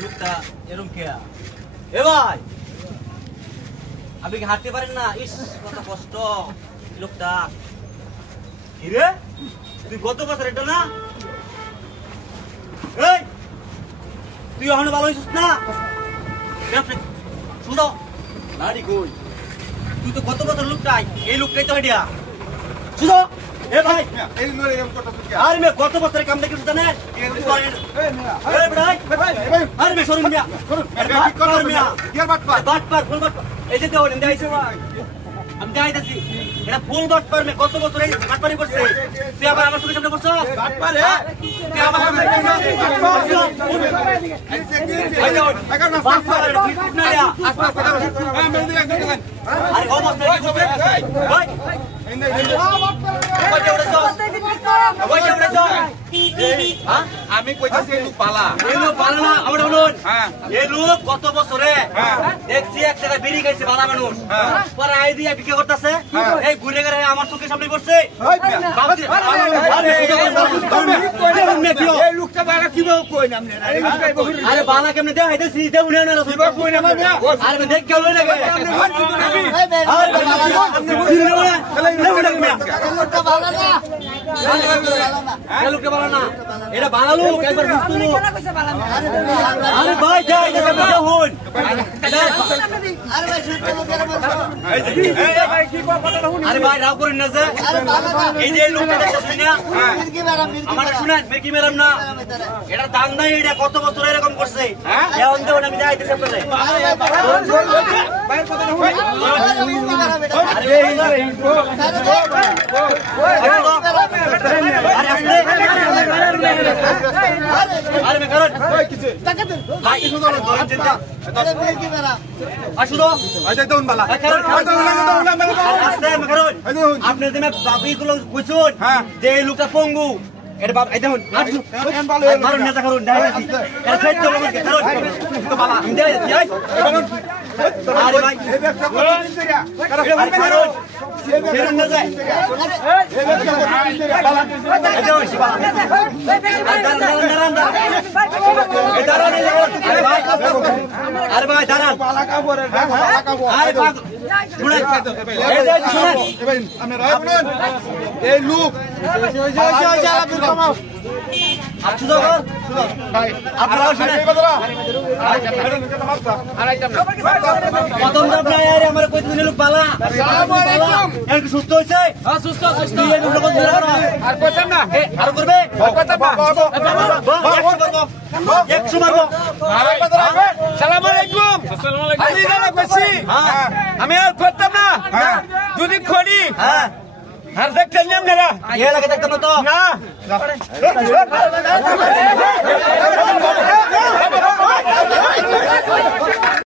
লোকটা এরকম কে? এ ভাই, আপনি কি হাঁটতে পারেন না? ইস, কত কষ্ট লোকটা। কি রে, তুই গত বছর এটা না? এই, তুই এখনো ভালো হইছিস না? শুনো নারী কই, তুই তো গত বছর লোকটাই, এই লোকটাই তো হেডিয়া। শুনো এ ভাই, আরে মে গত বছরে কাম দেখি জানে? আরে ভাই, আরে মে সরুন মিয়া, বাটপার মিয়া, বাটপার ফুল বাটপার। এই যে দেওয়া দেখাইছে ভাই, আমি দেখাইতেছি এটা ফুল বাটপার মে গত বছরে বাটপারি করছে। তুই আবার আমার সামনে করছ বাটপার? হ্যাঁ, তুই আমার সামনে আরে অবস্থা কি করছে ভাই? আমি কইতাছি এই লোক পালা, এই লোক পালা না। আমরা বলুন এই লোক গত বছরে দেখছি এক জায়গায় বিড়ি খাইছে ভালো মানুষ, পরে আই দিয়ে বিক্রি করতেছে। এই ঘুরে ঘুরে আমার চোখের সামনে পড়ছে। এই লোকটা বালা কিভাবে কই না? আরে বালা কেমনে দেওয়া হইতেছি দেউ না আরে দেখ কেউ না লোকটা ভালো না, এটা ভালো লোক একবার বুঝতো। আরে ভাই যাই হন আরে ভাই রাও করেন না যে এই যে লোকটা দেখতেছেন না আমার শুনেন মেকি মেরাম না, এটা দাম নাই। এটা কত বছর এরকম করছে এখন দেব আমি যাইতেছি আপনাদের। আরে মে করুন ভাই কিছু তো ধরেন চিন্তা আসুন আইতাম বালা আপনি যে বাবি গুলো কইছুন যে এই লোকটা পঙ্গু, এটা বাপ এই দেখুন মারুন নেতা করুন দেখাইছি এটা ফেট তো আমাকে করুন তো বাবা দেখাইছি আই আরে ভাই এই ব্যবসা করুন করুন সেরুন না যায় এই ব্যবসা করুন বালা এটা হইছে বালা দাঁড়ান আরে ভাই দাঁড়ান বালা কাপড় বালা কাপড় আরে বাবা শুনেন এই যে শুনেন আপনি রায় বলুন এই লোক আপনারা শুনেন আমার কই দিন লোক বালা একটু সুস্থ হয়েছে সুস্থ সুস্থ আর কইতাম না আর করবে একশো মারবো। সালাম আলাইকুম। আমি আর করতাম না যদি করি আর দেখতেন না আপনারা এলাকা দেখতাম না তো না